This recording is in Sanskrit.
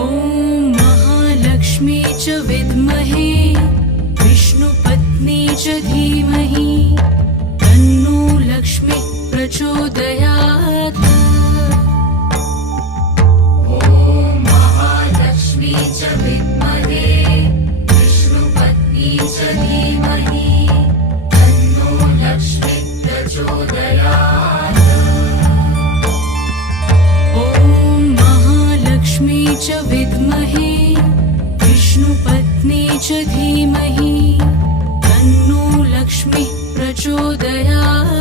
ॐ महालक्ष्मी च विद्महे विष्णुपत्नी च धीमहि तन्नो लक्ष्मी प्रचोदयात्। ॐ महालक्ष्मी च विद्महे विष्णुपत्नी च धीमहि तन्नो लक्ष्मी प्रचोदयात्। ॐ महालक्ष्मी च विद्महे विष्णुपत्नी च धीमहि तन्नो लक्ष्मी प्रचोदयात्।